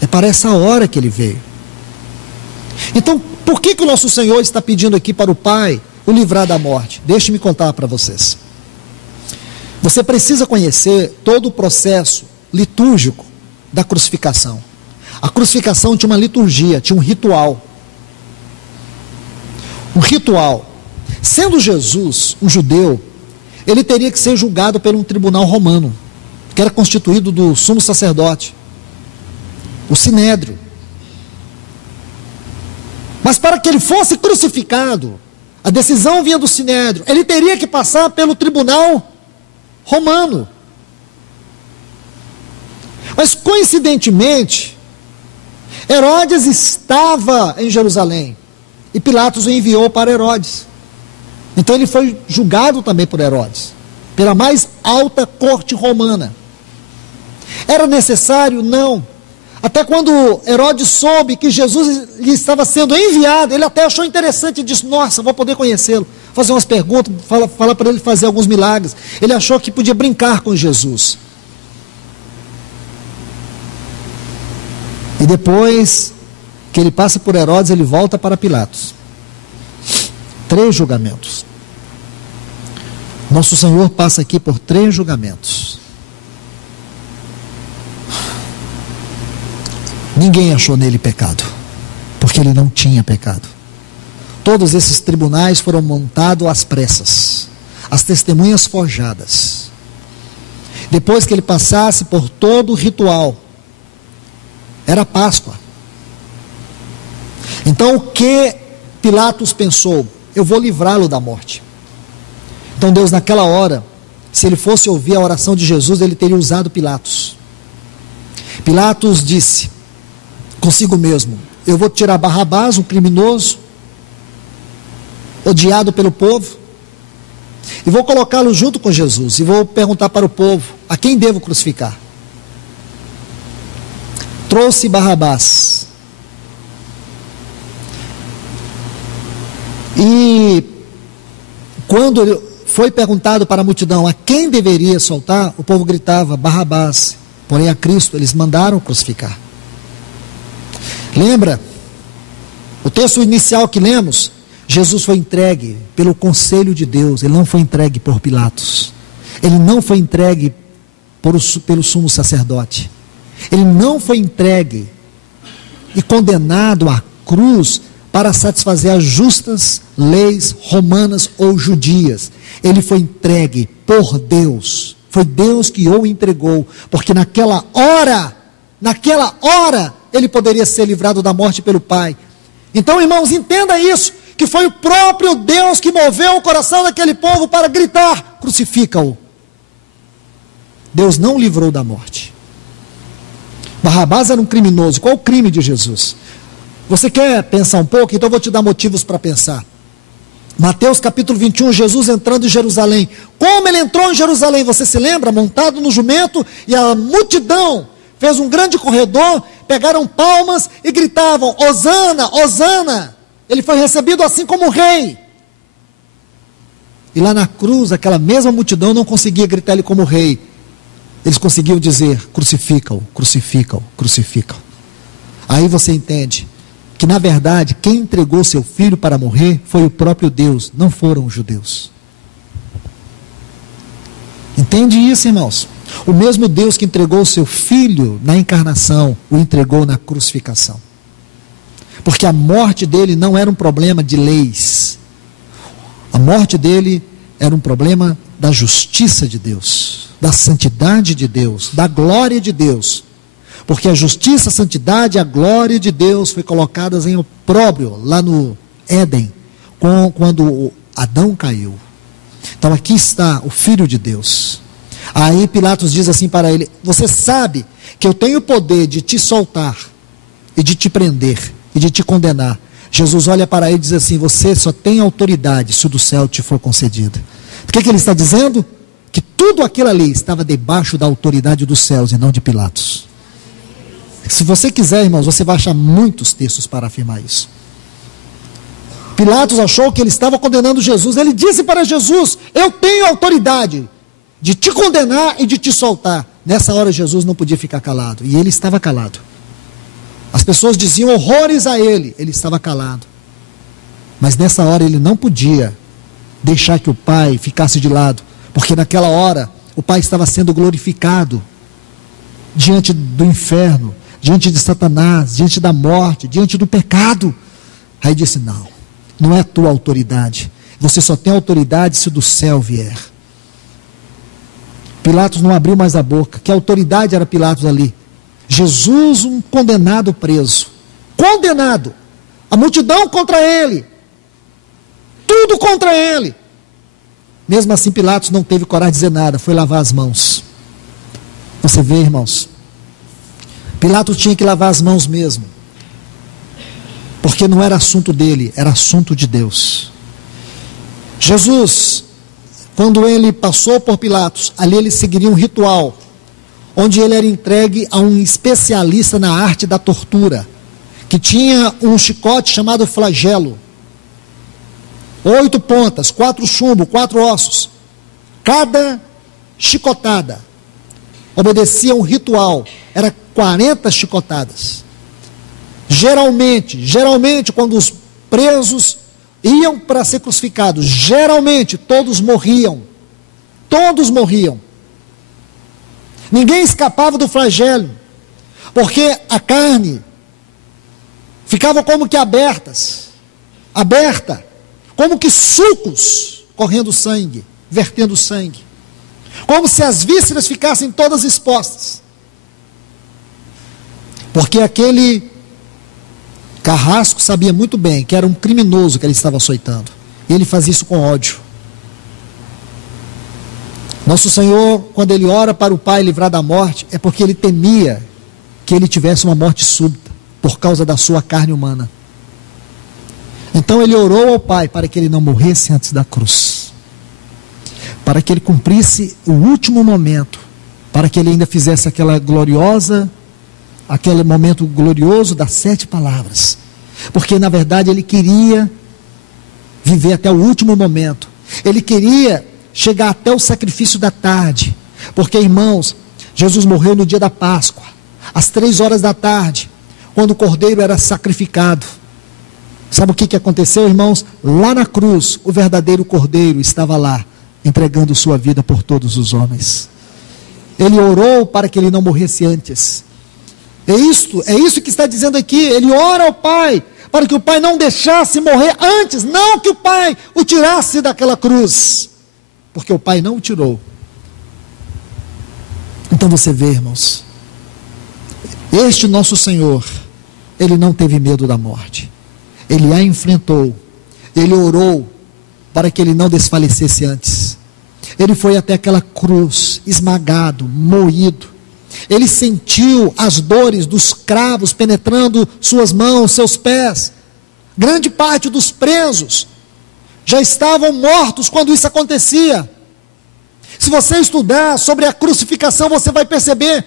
é para essa hora que ele veio. Então, por que o nosso Senhor está pedindo aqui para o Pai o livrar da morte? Deixe-me contar para vocês. Você precisa conhecer todo o processo litúrgico da crucificação. A crucificação tinha uma liturgia, tinha um ritual. Um ritual. Sendo Jesus um judeu, ele teria que ser julgado por um tribunal romano, que era constituído do sumo sacerdote, o sinédrio. Mas para que ele fosse crucificado, a decisão vinha do sinédrio, ele teria que passar pelo tribunal romano. Mas coincidentemente, Herodes estava em Jerusalém e Pilatos o enviou para Herodes. Então ele foi julgado também por Herodes, pela mais alta corte romana. Era necessário? Não. Até quando Herodes soube que Jesus lhe estava sendo enviado, ele até achou interessante e disse: nossa, vou poder conhecê-lo, fazer umas perguntas, falar para ele fazer alguns milagres. Ele achou que podia brincar com Jesus. E depois que ele passa por Herodes, ele volta para Pilatos. 3 julgamentos. Nosso Senhor passa aqui por 3 julgamentos. Ninguém achou nele pecado, porque ele não tinha pecado. Todos esses tribunais foram montados às pressas, as testemunhas forjadas. Depois que ele passasse por todo o ritual, era Páscoa. Então o que Pilatos pensou? Eu vou livrá-lo da morte. Então Deus, naquela hora, se ele fosse ouvir a oração de Jesus, ele teria usado Pilatos. Pilatos disse consigo mesmo: eu vou tirar Barrabás, um criminoso, odiado pelo povo, e vou colocá-lo junto com Jesus, e vou perguntar para o povo: a quem devo crucificar? Trouxe Barrabás. E quando ele foi perguntado para a multidão a quem deveria soltar, o povo gritava: Barrabás. Porém a Cristo eles mandaram crucificar. Lembra? O texto inicial que lemos, Jesus foi entregue pelo conselho de Deus, ele não foi entregue por Pilatos, ele não foi entregue pelo sumo sacerdote, ele não foi entregue e condenado à cruz para satisfazer as justas leis romanas ou judias. Ele foi entregue por Deus. Foi Deus que o entregou, porque naquela hora, ele poderia ser livrado da morte pelo Pai. Então, irmãos, entenda isso, que foi o próprio Deus que moveu o coração daquele povo para gritar: crucifica-o. Deus não livrou da morte. Barrabás era um criminoso. Qual o crime de Jesus? Você quer pensar um pouco? Então eu vou te dar motivos para pensar. Mateus capítulo 21, Jesus entrando em Jerusalém. Como ele entrou em Jerusalém? Você se lembra? Montado no jumento, e a multidão fez um grande corredor, pegaram palmas e gritavam: Hosana, Hosana. Ele foi recebido assim como rei. E lá na cruz, aquela mesma multidão não conseguia gritar ele como rei. Eles conseguiam dizer: crucifica-o, crucifica-o, crucifica-o. Aí você entende que na verdade quem entregou seu filho para morrer foi o próprio Deus, não foram os judeus. Entende isso, irmãos? O mesmo Deus que entregou o seu filho na encarnação, o entregou na crucificação. Porque a morte dele não era um problema de leis. A morte dele era um problema da justiça de Deus, da santidade de Deus, da glória de Deus. porque a justiça, a santidade e a glória de Deus foi colocadas em opróbrio lá no Éden, quando Adão caiu. Então aqui está o Filho de Deus. Aí Pilatos diz assim para ele: você sabe que eu tenho o poder de te soltar e de te prender e de te condenar. Jesus olha para ele e diz assim: você só tem autoridade se o do céu te for concedida. O que ele está dizendo? Que tudo aquilo ali estava debaixo da autoridade dos céus e não de Pilatos. Se você quiser, irmãos, você vai achar muitos textos para afirmar isso. Pilatos achou que ele estava condenando Jesus. Ele disse para Jesus: eu tenho autoridade de te condenar e de te soltar. Nessa hora Jesus não podia ficar calado, e ele estava calado. As pessoas diziam horrores a ele, ele estava calado. Mas nessa hora ele não podia deixar que o Pai ficasse de lado, porque naquela hora o Pai estava sendo glorificado diante do inferno, diante de Satanás, diante da morte, diante do pecado. Aí disse: não é a tua autoridade, você só tem autoridade se do céu vier. Pilatos não abriu mais a boca. Que autoridade era Pilatos ali? Jesus, um condenado preso, condenado, a multidão contra ele, tudo contra ele. Mesmo assim Pilatos não teve coragem de dizer nada, foi lavar as mãos. Você vê, irmãos, Pilatos tinha que lavar as mãos mesmo, porque não era assunto dele, era assunto de Deus. Jesus, quando ele passou por Pilatos, ali ele seguiria um ritual, onde ele era entregue a um especialista na arte da tortura, que tinha um chicote chamado flagelo, 8 pontas, 4 chumbos, 4 ossos. Cada chicotada obedecia a um ritual, era 40 chicotadas. Geralmente, quando os presos iam para ser crucificados, geralmente todos morriam. Todos morriam. Ninguém escapava do flagelo, porque a carne ficava como que aberta, como que sulcos correndo sangue, vertendo sangue, como se as vísceras ficassem todas expostas, porque aquele carrasco sabia muito bem que era um criminoso que ele estava açoitando, e ele fazia isso com ódio. Nosso Senhor, quando ele ora para o Pai livrar da morte, é porque ele temia que ele tivesse uma morte súbita, por causa da sua carne humana. Então ele orou ao Pai para que ele não morresse antes da cruz, para que ele cumprisse o último momento, para que ele ainda fizesse aquele momento glorioso das 7 palavras, porque na verdade ele queria viver até o último momento, ele queria chegar até o sacrifício da tarde, porque, irmãos, Jesus morreu no dia da Páscoa, às 3 horas da tarde, quando o cordeiro era sacrificado. Sabe o que aconteceu, irmãos? Lá na cruz, o verdadeiro cordeiro estava lá, entregando sua vida por todos os homens. Ele orou para que ele não morresse antes. É isso que está dizendo aqui. Ele ora ao Pai, para que o Pai não deixasse morrer antes, não que o Pai o tirasse daquela cruz, porque o Pai não o tirou. Então você vê, irmãos, este nosso Senhor, ele não teve medo da morte, ele a enfrentou, ele orou para que ele não desfalecesse antes, ele foi até aquela cruz, esmagado, moído, ele sentiu as dores dos cravos penetrando suas mãos, seus pés. Grande parte dos presos já estavam mortos quando isso acontecia. Se você estudar sobre a crucificação, você vai perceber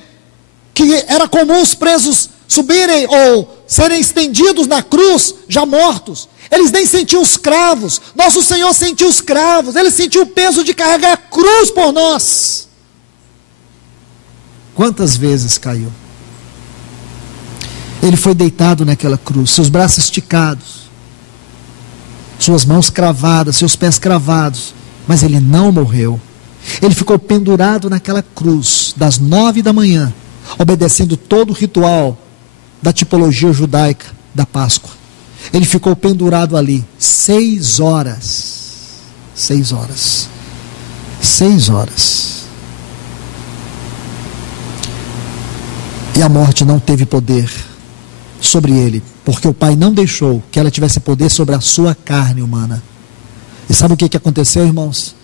que era comum os presos subirem ou serem estendidos na cruz já mortos. Eles nem sentiam os cravos. Nosso Senhor sentiu os cravos, ele sentiu o peso de carregar a cruz por nós. Quantas vezes caiu? Ele foi deitado naquela cruz, seus braços esticados, suas mãos cravadas, seus pés cravados, mas ele não morreu. Ele ficou pendurado naquela cruz, das 9 da manhã, obedecendo todo o ritual da tipologia judaica da Páscoa. Ele ficou pendurado ali 6 horas. 6 horas. 6 horas. E a morte não teve poder sobre ele, porque o Pai não deixou que ela tivesse poder sobre a sua carne humana. E sabe o que aconteceu, irmãos?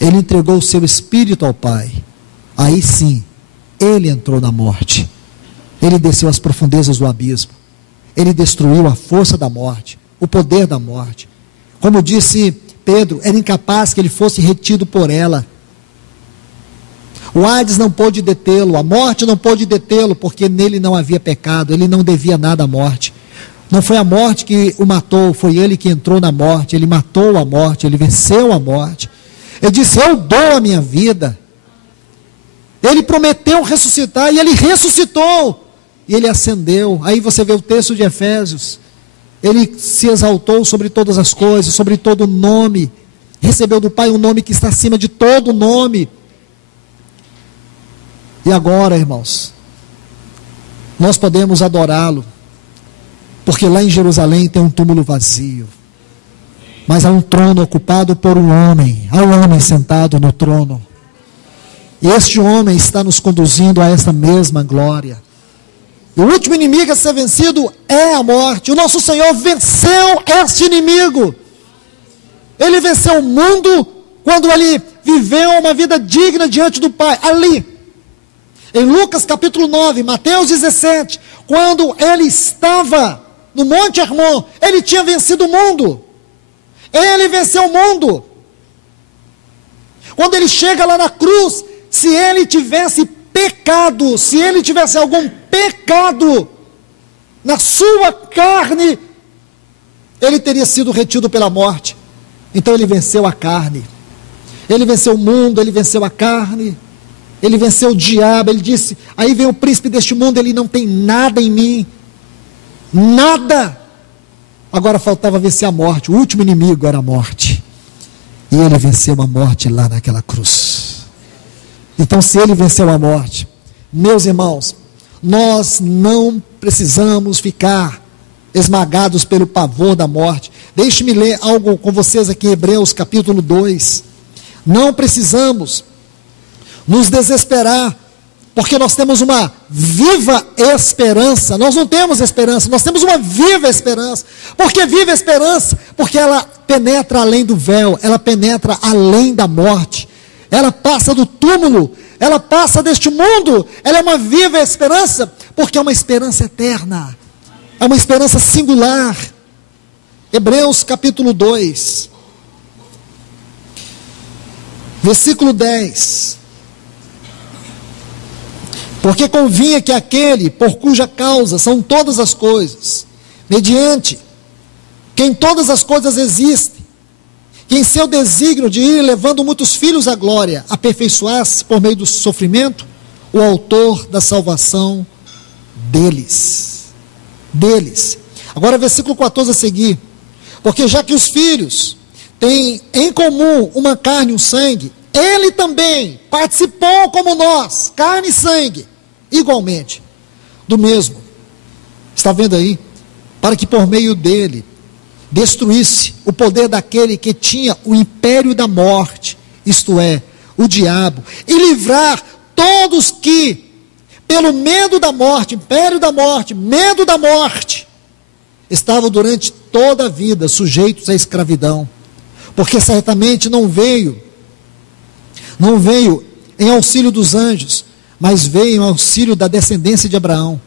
Ele entregou o seu espírito ao Pai. Aí sim, ele entrou na morte. Ele desceu às profundezas do abismo. Ele destruiu a força da morte, o poder da morte. Como disse Pedro, era incapaz que ele fosse retido por ela. O Hades não pôde detê-lo, a morte não pôde detê-lo, porque nele não havia pecado, ele não devia nada à morte. Não foi a morte que o matou, foi ele que entrou na morte, ele matou a morte, ele venceu a morte. Ele disse: eu dou a minha vida. Ele prometeu ressuscitar e ele ressuscitou. E ele ascendeu. Aí você vê o texto de Efésios. Ele se exaltou sobre todas as coisas, sobre todo nome. Recebeu do Pai um nome que está acima de todo nome. E agora, irmãos, nós podemos adorá-lo, porque lá em Jerusalém tem um túmulo vazio, mas há um trono ocupado por um homem, há um homem sentado no trono, e este homem está nos conduzindo a essa mesma glória. E o último inimigo a ser vencido é a morte. O nosso Senhor venceu este inimigo. Ele venceu o mundo quando ele viveu uma vida digna diante do Pai, ali em Lucas capítulo 9, Mateus 17, quando ele estava no Monte Hermon, ele tinha vencido o mundo. Ele venceu o mundo. Quando ele chega lá na cruz, se ele tivesse pecado, se ele tivesse algum pecado na sua carne, ele teria sido retido pela morte. Então ele venceu a carne. Ele venceu o mundo, ele venceu a carne. Ele venceu o diabo. Ele disse: aí vem o príncipe deste mundo, ele não tem nada em mim, nada. Agora faltava vencer a morte. O último inimigo era a morte, e ele venceu a morte lá naquela cruz. Então, se ele venceu a morte, meus irmãos, nós não precisamos ficar esmagados pelo pavor da morte. Deixe-me ler algo com vocês aqui em Hebreus capítulo 2. Não precisamos nos desesperar, porque nós temos uma viva esperança. Nós não temos esperança, nós temos uma viva esperança. Por que viva esperança? Porque ela penetra além do véu, ela penetra além da morte, ela passa do túmulo, ela passa deste mundo. Ela é uma viva esperança, porque é uma esperança eterna, é uma esperança singular. Hebreus capítulo 2, versículo 10. Porque convinha que aquele por cuja causa são todas as coisas, mediante quem todas as coisas existem, que em seu desígnio de ir levando muitos filhos à glória, aperfeiçoasse por meio do sofrimento o autor da salvação deles. Agora versículo 14 a seguir. Porque já que os filhos têm em comum uma carne e um sangue, ele também participou como nós, carne e sangue, igualmente, do mesmo. Está vendo aí? Para que por meio dele destruísse o poder daquele que tinha o império da morte, isto é, o diabo, e livrar todos que, pelo medo da morte, império da morte, medo da morte, estavam durante toda a vida sujeitos à escravidão, porque certamente não veio em auxílio dos anjos, mas veio em auxílio da descendência de Abraão.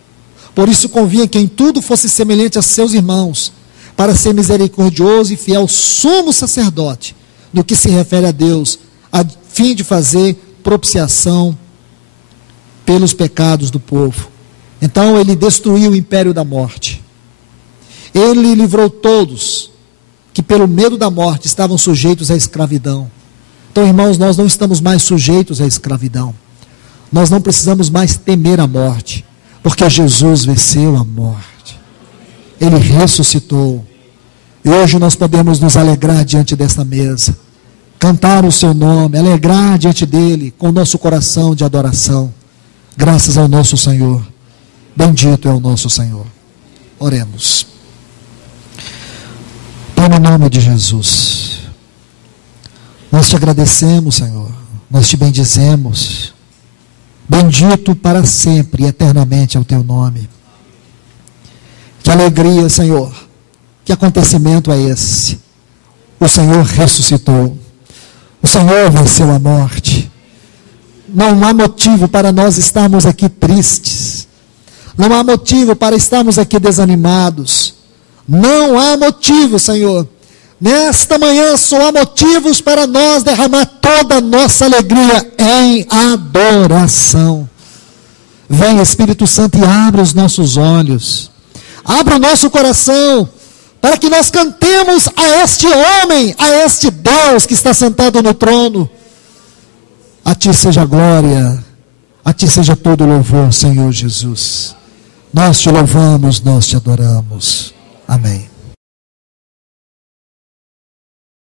Por isso convinha que em tudo fosse semelhante a seus irmãos, para ser misericordioso e fiel sumo sacerdote, no que se refere a Deus, a fim de fazer propiciação pelos pecados do povo. Então ele destruiu o império da morte. Ele livrou todos que pelo medo da morte estavam sujeitos à escravidão. Então, irmãos, nós não estamos mais sujeitos à escravidão. Nós não precisamos mais temer a morte, porque Jesus venceu a morte. Ele ressuscitou. E hoje nós podemos nos alegrar diante desta mesa, cantar o seu nome, alegrar diante dele com o nosso coração de adoração. Graças ao nosso Senhor. Bendito é o nosso Senhor. Oremos. Pai, no nome de Jesus, nós te agradecemos, Senhor, nós te bendizemos, Bendito para sempre e eternamente é o teu nome. Que alegria, Senhor. Que acontecimento é esse? O Senhor ressuscitou. O Senhor venceu a morte. Não há motivo para nós estarmos aqui tristes. Não há motivo para estarmos aqui desanimados. Não há motivo, Senhor. Nesta manhã só há motivos para nós derramar toda a nossa alegria em adoração. Vem, Espírito Santo, e abre os nossos olhos. Abra o nosso coração, para que nós cantemos a este homem, a este Deus que está sentado no trono. A Ti seja a glória, a Ti seja todo o louvor, Senhor Jesus. Nós Te louvamos, nós Te adoramos. Amém.